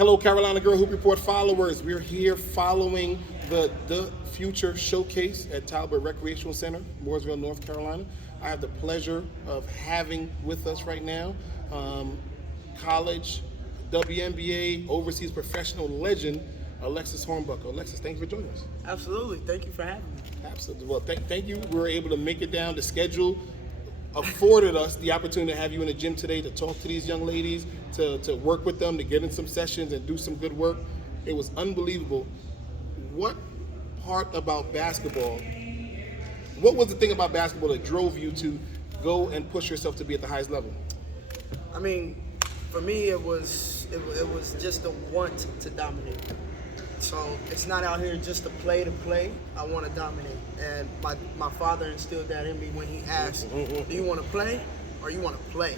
Hello, Carolina Girl Hoop Report followers. We're here following the Future Showcase at Talbot Recreational Center, Mooresville, North Carolina. I have the pleasure of having with us right now college, WNBA, overseas professional legend, Alexis Hornbuckle. Alexis, thank you for joining us. Absolutely. Thank you for having me. Absolutely. Well, thank you. We were able to make it down. The schedule afforded us the opportunity to have you in the gym today to talk to these young ladies, to work with them, to get in some sessions and do some good work. It was unbelievable. What part about basketball, what was the thing about basketball that drove you to go and push yourself to be at the highest level? I mean, for me, it was just the want to dominate. So it's not out here just to play. I want to dominate. And my father instilled that in me when he asked, do you want to play or you want to play?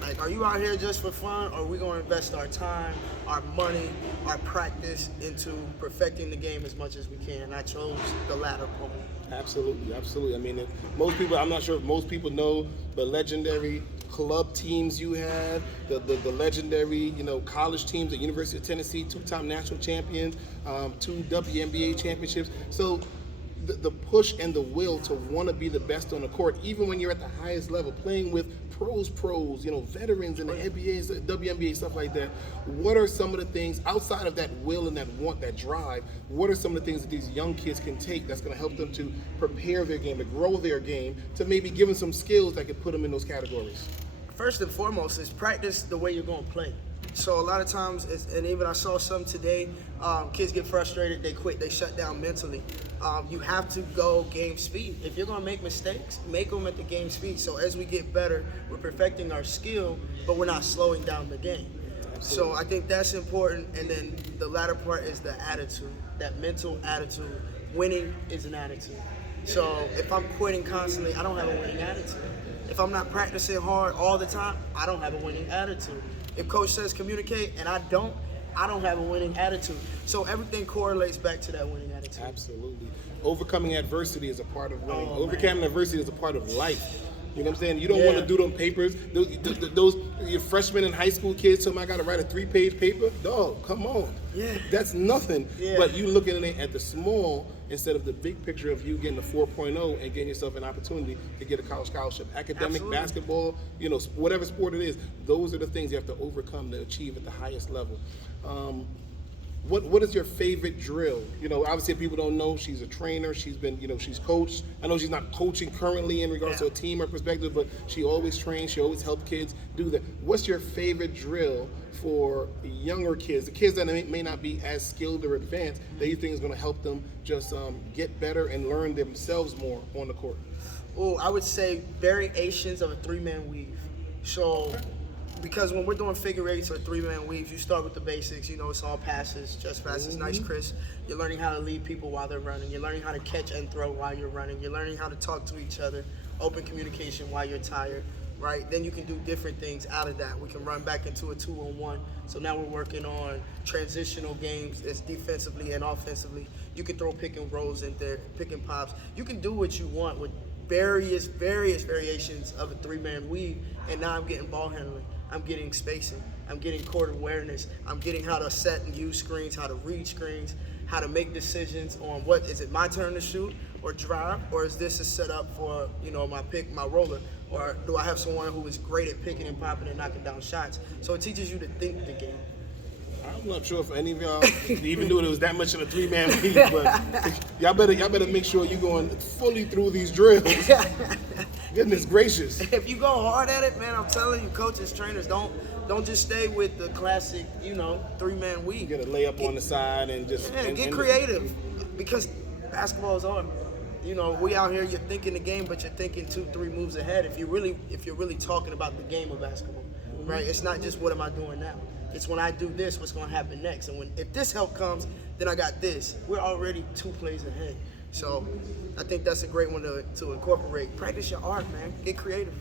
Like, are you out here just for fun, or are we going to invest our time, our money, our practice into perfecting the game as much as we can? And I chose the latter part. Absolutely, absolutely. I mean, most people, I'm not sure if most people know the legendary club teams you have, the legendary, college teams at University of Tennessee, two-time national champions, 2 WNBA championships. So the push and the will to want to be the best on the court, even when you're at the highest level, playing with pros, veterans in the NBA, WNBA, stuff like that. What are some of the things, outside of that will and that want, that drive, what are some of the things that these young kids can take that's going to help them to prepare their game, to grow their game, to maybe give them some skills that could put them in those categories? First and foremost is practice the way you're going to play. So a lot of times, and even I saw some today, kids get frustrated, they quit, they shut down mentally. You have to go game speed. If you're going to make mistakes, make them at the game speed. So as we get better, we're perfecting our skill, but we're not slowing down the game. Absolutely. So I think that's important. And then the latter part is the attitude, that mental attitude. Winning is an attitude. So if I'm quitting constantly, I don't have a winning attitude. If I'm not practicing hard all the time, I don't have a winning attitude. If coach says communicate and I don't have a winning attitude. So everything correlates back to that winning attitude. Absolutely. Overcoming adversity is a part of winning. Overcoming adversity is a part of life. You know what I'm saying? You don't want to do them papers. Those your freshmen in high school kids tell me I got to write a 3-page paper. Dog, come on. Yeah. That's nothing. Yeah. But you looking at it at the small instead of the big picture of you getting a 4.0 and getting yourself an opportunity to get a college scholarship. Academic, Absolutely. basketball, whatever sport it is, those are the things you have to overcome to achieve at the highest level. What is your favorite drill? Obviously people don't know she's a trainer. She's been, she's coached. I know she's not coaching currently in regards to a team or perspective, but she always trains. She always helps kids do that. What's your favorite drill for younger kids, the kids that may not be as skilled or advanced, that you think is going to help them just get better and learn themselves more on the court? Oh, I would say variations of a 3-man weave. So, because when we're doing figure eights or 3-man weaves, you start with the basics. It's all passes, just passes, nice, crisp. You're learning how to lead people while they're running. You're learning how to catch and throw while you're running. You're learning how to talk to each other, open communication while you're tired, right? Then you can do different things out of that. We can run back into a 2-on-1. So now we're working on transitional games as defensively and offensively. You can throw pick and rolls in there, pick and pops. You can do what you want with various variations of a 3-man weave. And now I'm getting ball handling. I'm getting spacing. I'm getting court awareness. I'm getting how to set and use screens, how to read screens, how to make decisions on what is it my turn to shoot or drive, or is this a setup for my roller, or do I have someone who is great at picking and popping and knocking down shots? So it teaches you to think the game. I'm not sure if any of y'all even knew it was that much in a 3-man league, but y'all better make sure you're going fully through these drills. Goodness gracious. If you go hard at it, man, I'm telling you, coaches, trainers, don't just stay with the classic, 3-man weave. You gotta lay up on the side and just get creative, because basketball is hard. We out here, you're thinking the game, but you're thinking 2-3 moves ahead. If you're really talking about the game of basketball, right? It's not just what am I doing now. It's when I do this, what's going to happen next. And if this help comes, then I got this. We're already 2 plays ahead. So I think that's a great one to incorporate. Practice your art, man. Get creative.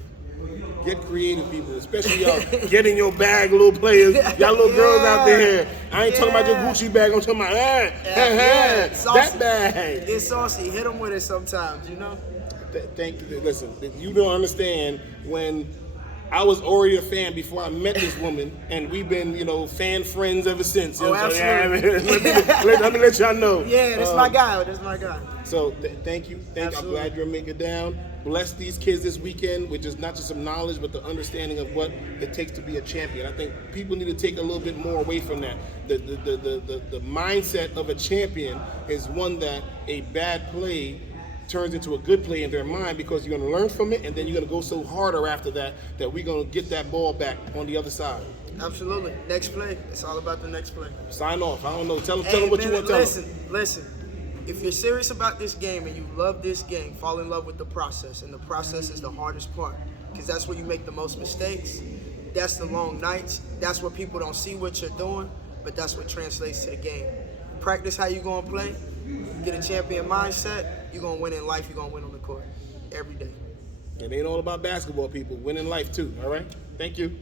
Get creative, people, especially y'all. Get in your bag, little players. Y'all little girls out there. I ain't talking about your Gucci bag. I'm talking about that bag. Get saucy. Hit them with it sometimes, Thank you. Listen, you don't understand when I was already a fan before I met this woman, and we've been, fan friends ever since. Oh, absolutely. Let me let y'all know. Yeah, that's my guy. That's my guy. So thank you. I'm Absolutely. glad you're making it down. Bless these kids this weekend with just not just some knowledge, but the understanding of what it takes to be a champion. I think people need to take a little bit more away from that. The mindset of a champion is one that a bad play turns into a good play in their mind, because you're going to learn from it, and then you're going to go so harder after that we're going to get that ball back on the other side. Absolutely. Next play. It's all about the next play. Sign off. I don't know. Tell them what you want to tell them. Listen. If you're serious about this game and you love this game, fall in love with the process. And the process is the hardest part, because that's where you make the most mistakes. That's the long nights. That's where people don't see what you're doing, but that's what translates to the game. Practice how you're going to play. Get a champion mindset. You're going to win in life. You're going to win on the court every day. It ain't all about basketball, people. Win in life, too. All right? Thank you.